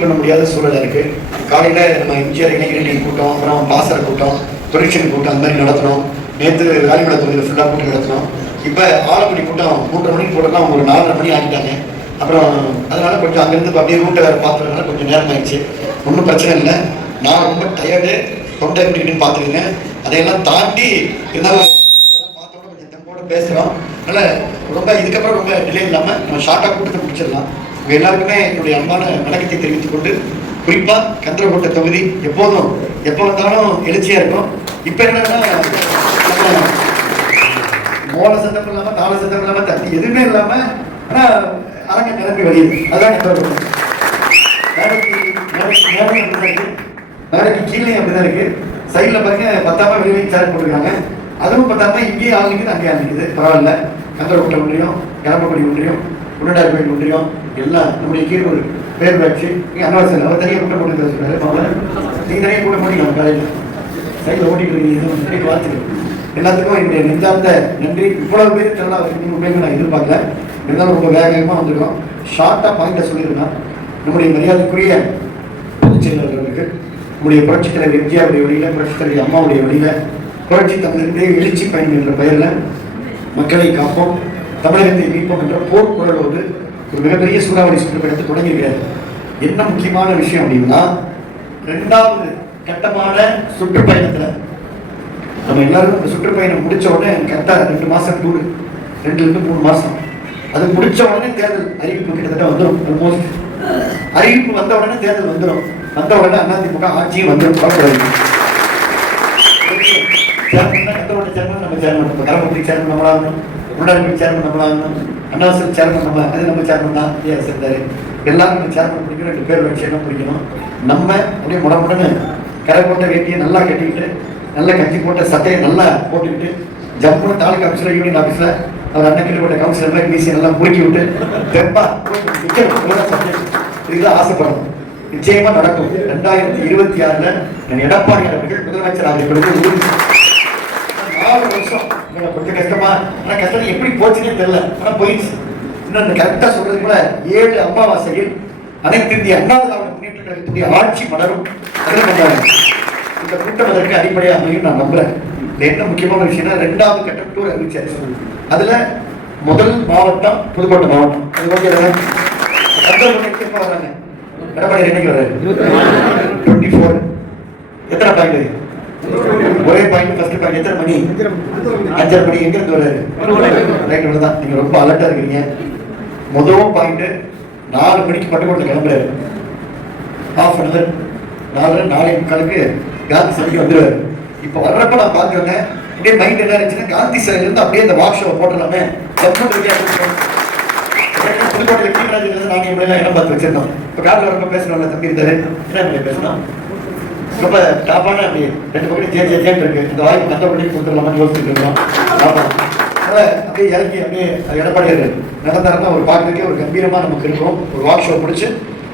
Meet பண்ண முடியாத சூழலாக இருக்குது. காலையில் நம்ம எம்ஜிஆர் இளைஞரணி கூட்டம், அப்புறம் பாசற கூட்டம், தொழிற்சங்க கூட்டம் அந்த மாதிரி நடத்தணும். நேற்று வேலைமலை தொகுதியில் ஃபுல்லாக கூட்டம் நடத்தணும். இப்போ ஆலங்குடி கூட்டம் 3:30 மணிக்கு போட்டோம்னா ஒரு 4:30 மணி ஆகிட்டாங்க. அப்புறம் அதனால கொஞ்சம் அங்கேருந்து அப்படியே ரூட்டை வேறு பார்த்துறதுனால கொஞ்சம் நேரம் ஆயிடுச்சு. ஒன்றும் பிரச்சனை இல்லை. நான் ரொம்ப டயர்டு, தொண்டை எப்படின்னு பார்த்துருங்க. அதையெல்லாம் தாண்டி இருந்தாலும் பார்த்தோட கொஞ்சம் தெம்போட பேசுகிறோம். அதனால் ரொம்ப இதுக்கப்புறம் ரொம்ப டிலே இல்லாமல் நம்ம ஷார்ட்டாக கூட்டத்தை முடிச்சிடலாம். உங்கள் எல்லாருக்குமே என்னுடைய அன்பான வணக்கத்தை தெரிவித்துக் கொண்டு, குறிப்பாக கந்தரகோட்டை தொகுதி எப்போதும் எப்போ வந்தாலும் எழுச்சியாக இருக்கும். இப்போ என்னன்னா மோள சத்தம் இல்லாமல், தாள சத்தம் இல்லாமல், தட்டி எதுவுமே இல்லாமல், ஆனால் அரங்க கிளம்பி வெளியுது. அதுதான் கந்தரகோட்டை. வேலைக்கு கீழே அப்படிதான் இருக்கு. சைடில் பாருங்க 10ஆம் வெளியே சேர் போட்டுருக்காங்க. அதுவும் 10ஆம் இங்கேயே ஆள் நிற்குது, அங்கேயே ஆள் நிற்குது. பரவாயில்ல. கந்தரகோட்டை ஒன்றியம், கரம்பக்குடி ஒன்றியம், உருண்டார் கோயில் ஒன்றியம் எல்லாம் நம்முடைய கீழ் ஒரு பேர் வச்சு நீங்கள் அன்னவாசல் அவர் தனியாக கூட்டம் போட்டு சொல்கிறாரு. நீங்கள் தனியாக கூட்டம் போட்டிக்கலாம். காலையில் சைடில் ஓட்டிட்டு இருக்கீங்க. பார்த்துட்டு எல்லாத்துக்கும் என்னுடைய நெஞ்சார்ந்த நன்றி. இவ்வளவு பேர் திரளா உண்மையுமே நான் எதிர்பார்க்கல. இருந்தாலும் ரொம்ப வேகமாக வந்திருக்கோம். ஷார்ட்டாக பாயிண்ட்டை சொல்லியிருக்கோம். நம்முடைய மரியாதைக்குரிய பொதுச் செயலாளர்களுக்கு, நம்முடைய புரட்சித் தலைவர் எம்ஜிஆருடைய வழியில், புரட்சித் தலைவர் அம்மாவுடைய வழியில், புரட்சி தமிழருடைய எழுச்சி பயணம் என்ற பெயரில் மக்களை காப்போம், தமிழகத்தை மீட்போம் என்ற போர்க்குரலோடு ஒரு மிகப்பெரிய சூறாவளி சுற்றுப்பயணத்தை தொடங்கியிருக்கிறார். என்ன முக்கியமான விஷயம் அப்படின்னா, 2வது கட்டமான சுற்றுப்பயணத்தில் நம்ம எல்லாரும் இந்த சுற்றுப்பயணம் முடிச்ச உடனே கரெக்டாக 2 மாதம் டூர், 2லிருந்து 3 மாதம். அது முடிச்ச உடனே தேர்தல் அறிவிப்பு கிட்டத்தட்ட வந்துடும். ஆல்மோஸ்ட் அறிவிப்பு வந்த உடனே தேர்தல் வந்துடும். வந்த உடனே அதிமுக ஆட்சியும் வந்துடும். கந்தரகோட்டை சேர்மன் நம்ம சேர்மன், இப்போ கரம்பக்குடி சேர்மன் நம்மளாகணும், உருண்டார்கோயில் சேர்மன் நம்மளாகணும், அன்னவாசல் சேர்மன் நம்ம, அது நம்ம சேர்மன் தான் இருந்தாரு. எல்லாரும் நம்ம சேர்மன் பிடிக்கணும், 2 பேர் வச்சு என்ன பிடிக்கணும். நம்ம அப்படியே முடமுடன்னு கரை போட்ட வேட்டியை நல்லா கட்டிக்கிட்டு, நல்லா கட்சி போட்ட சட்டையை நல்லா போட்டுக்கிட்டு, ஜம்முன்னு தாலுக்கா ஆஃபீஸில், யூனியன் ஆஃபீஸில் அவர் அண்ணன் கிட்ட கவுன்சிலர் மீசி நல்லா முறுக்கி விட்டு தெப்பா இதுதான் ஆசைப்படணும். நிச்சயமா நடக்கும். 2026 எடப்பாடி அவர்கள் முதலமைச்சராக கொடுத்து 4 வருஷம் கொஞ்சம் கஷ்டமா, ஆனா கஷ்டம் எப்படி போச்சுன்னே தெரியல. ஆனா போயிடுச்சு. இன்னும் கரெக்டா சொல்றது கூட 7 அமாவாசையில் அனைத்து இந்திய அண்ணா திராவிட முன்னேற்ற கழகத்துடைய ஆட்சி மலரும். இந்த கூட்டம் அதற்கு அடிப்படையாக அமையும் நான் நம்புறேன். என்ன முக்கியமான விஷயம்னா, 2வது கட்ட டூர் அறிவிச்சாரு. அதுல முதல் மாவட்டம் புதுக்கோட்டை மாவட்டம். அது ஓகே தானே? எப்ப வராங்க? எடப்பாடி என்னைக்கு வர்றாரு? 24. எத்தனை பாயிண்ட்? ஒரே பாயிண்ட். ஃபர்ஸ்ட் பாயிண்ட் எத்தனை மணி? 5:30 மணி. எங்க இருந்து வர்றாரு? ரைட் தான். நீங்க ரொம்ப அலர்ட்டா இருக்கீங்க. முதல் பாயிண்ட் 4 மணிக்கு பட்டுக்கோட்டை கிளம்புறாரு. ½ an hour 4:45 காந்தி சிலைக்கு வந்துடுவாரு. இப்போ வர்றப்ப நான் பார்க்குறேன், அப்படியே மைண்ட் என்ன இருந்துச்சுன்னா, காந்தி சிலையிலேருந்து அப்படியே இந்த வாக் ஷோ போட்டுடலாமே. புதுக்கோட்டையில் கீழராஜ் நாங்கள் இப்படிலாம் இடம் பார்த்து வச்சிருந்தோம். இப்போ காட்டில் வரப்ப பேசுகிறோம்ல, தம்பி இருந்தாரு, என்ன பேசணும், ரொம்ப டாப்பான அப்படி 2 பக்கம் ஜேன்னு இருக்கு. இந்த வாய்ப்பு கந்தபடிக்கு கொடுத்துடலாமான்னு யோசிச்சுட்டு இருக்கோம். அப்படியே இறங்கி அப்படியே எடப்பாடியார் நடந்தாருன்னா ஒரு பார்க்கறதுக்கே ஒரு கம்பீரமாக நமக்கு இருக்கும். ஒரு வாக் ஷோ முடிச்சு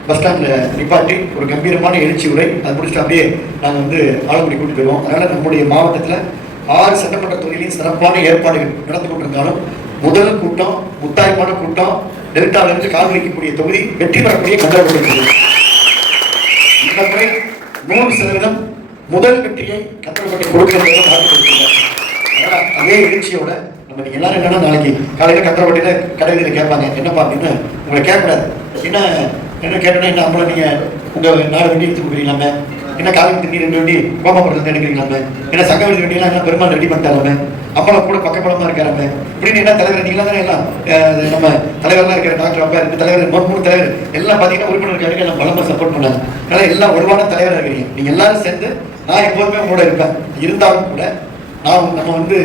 பஸ் ஸ்டாண்டில் நிப்பாட்டி ஒரு கம்பீரமான எழுச்சி உரை அது முடிச்சுட்டு அப்படியே நாங்கள் வந்து ஆலங்குடி கூட்டிட்டு போயிடுவோம். அதனால் நம்முடைய மாவட்டத்தில் 6 சட்டமன்ற தொகுதியிலையும் சிறப்பான ஏற்பாடுகள் நடந்து கொண்டிருந்தாலும், முதல் கூட்டம், முத்தாய்ப்பான கூட்டம், டெல்டாவிலிருந்து கால் வைக்கக்கூடிய தொகுதி, வெற்றி பெறக்கூடிய கந்தரகோட்டை தொகுதி. இந்த முறை 100% முதல் வெற்றியை கந்தரகோட்டை கொடுக்கிறது பார்த்துக்கொண்டிருக்கிறார். அதனால் அதே எழுச்சியோட நம்ம நீங்கள் எல்லாரும் என்னன்னா, நாளைக்கு காலையில் கந்தரகோட்டையில் கடைகளில் கேட்பாங்க, என்னப்பா அப்படின்னு. உங்களை கேட்கக்கூடாது. என்ன கேட்டோன்னா, என்ன அம்பளம் நீங்கள் உங்கள் 4 வண்டி எடுத்து கொடுக்குறீங்களாமே, என்ன காலையில் தண்ணி 2 வண்டி கோமாபுரத்தில் எடுக்கிறீங்களாமே, என்ன சங்கவெளி வண்டியெல்லாம் என்ன பெருமாள் ரெடி பண்ணிட்டாலுமே, அம்பளம் கூட பக்கபலமாக இருக்காருமே இப்படின்னு என்ன தலைவர் நீங்களாம் தானே எல்லாம் நம்ம தலைவர்லாம் இருக்கிற டாக்டர் அப்பா 2 தலைவர் 3 தலைவர் எல்லாம் பார்த்தீங்கன்னா உறுப்பினர்களுக்கு எல்லாம் பலமாக சப்போர்ட் பண்ணாங்க. அதனால் எல்லாம் ஒருவான தலைவராக இருக்கிறீங்க. நீங்கள் எல்லாரும் சேர்ந்து நான் எப்போதுமே உங்களோட இருப்பேன். இருந்தாலும் கூட நம்ம வந்து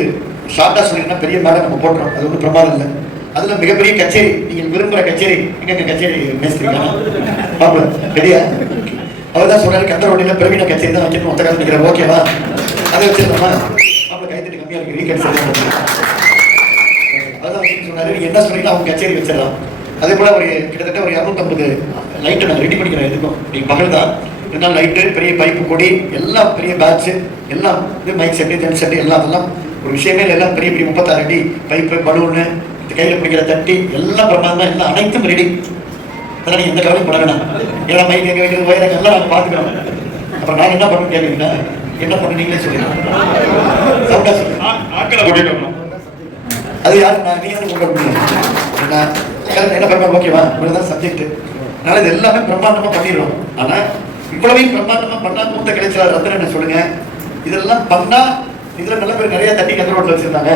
ஷார்ட்டாக சொல்லிங்கன்னா பெரிய மேலே நம்ம போட்டுறோம். அது ஒன்றும் பிரமாதம் இல்லை. அதில் மிகப்பெரிய கச்சேரி, நீங்கள் விரும்புகிற கச்சேரி, எங்கே கச்சேரி மேஸ்திரிக்கான பாப்பா ரெடியா? அவர் தான் சொன்னார், கந்தரகோட்டையில் பிரவீன கச்சேரி தான் வைக்கணும். ஒத்த காலம் நிற்கிறார். ஓகேவா? அதை வச்சிருந்தோமா? அப்போ கைத்தட்டி கம்மியாக இருக்கு. வீக்கெண்ட் அதான் சொன்னார். நீங்கள் என்ன சொன்னீங்கன்னா அவங்க கச்சேரி வச்சிடலாம். அதே போல் ஒரு கிட்டத்தட்ட ஒரு 250 லைட்டை நான் ரெடி பண்ணிக்கிறேன். எதுக்கும் நீங்கள் பகல் தான் இருந்தாலும் லைட்டு, பெரிய பைப்பு, கொடி எல்லாம், பெரிய பேட்ச்சு எல்லாம், இது மைக் செட்டு, ஜென் செட்டு எல்லாம், அதெல்லாம் ஒரு விஷயமே எல்லாம் பெரிய பெரிய 36 அடி பைப்பு, பலூனு, கையில் பிடிக்கிற தட்டி எல்லாம் பிரமாதமாக எல்லாம் அனைத்தும் ரெடி. அதெல்லாம் நீங்க எந்த கவலையும் பட வேணாம். ஏன்னா மைக் எங்க வைக்கிறது வயரங்க எல்லாம் நாங்க பாத்துக்கிறோம். அப்புறம் நான் என்ன பண்ணணும் கேட்குறீங்கன்னா என்ன பண்ண நீங்களே சொல்லிடுறேன். சவுண்டா சொல்லுங்க. ஆட்களை போட்டுக்கணும். அது யாரு நான் நீங்க கொண்டு முடியும் என்ன பண்ண ஓகேவா? இவ்வளவுதான் சப்ஜெக்ட். அதனால இது எல்லாமே பிரம்மாண்டமா பண்ணிடுறோம். ஆனா இவ்வளவையும் பிரம்மாண்டமா பண்ணா மூத்த கிடைச்சா ரத்தன என்ன சொல்லுங்க. இதெல்லாம் பண்ணா இதுல நல்ல பேர் நிறைய தட்டி கந்த ரோட்ல வச்சிருந்தாங்க.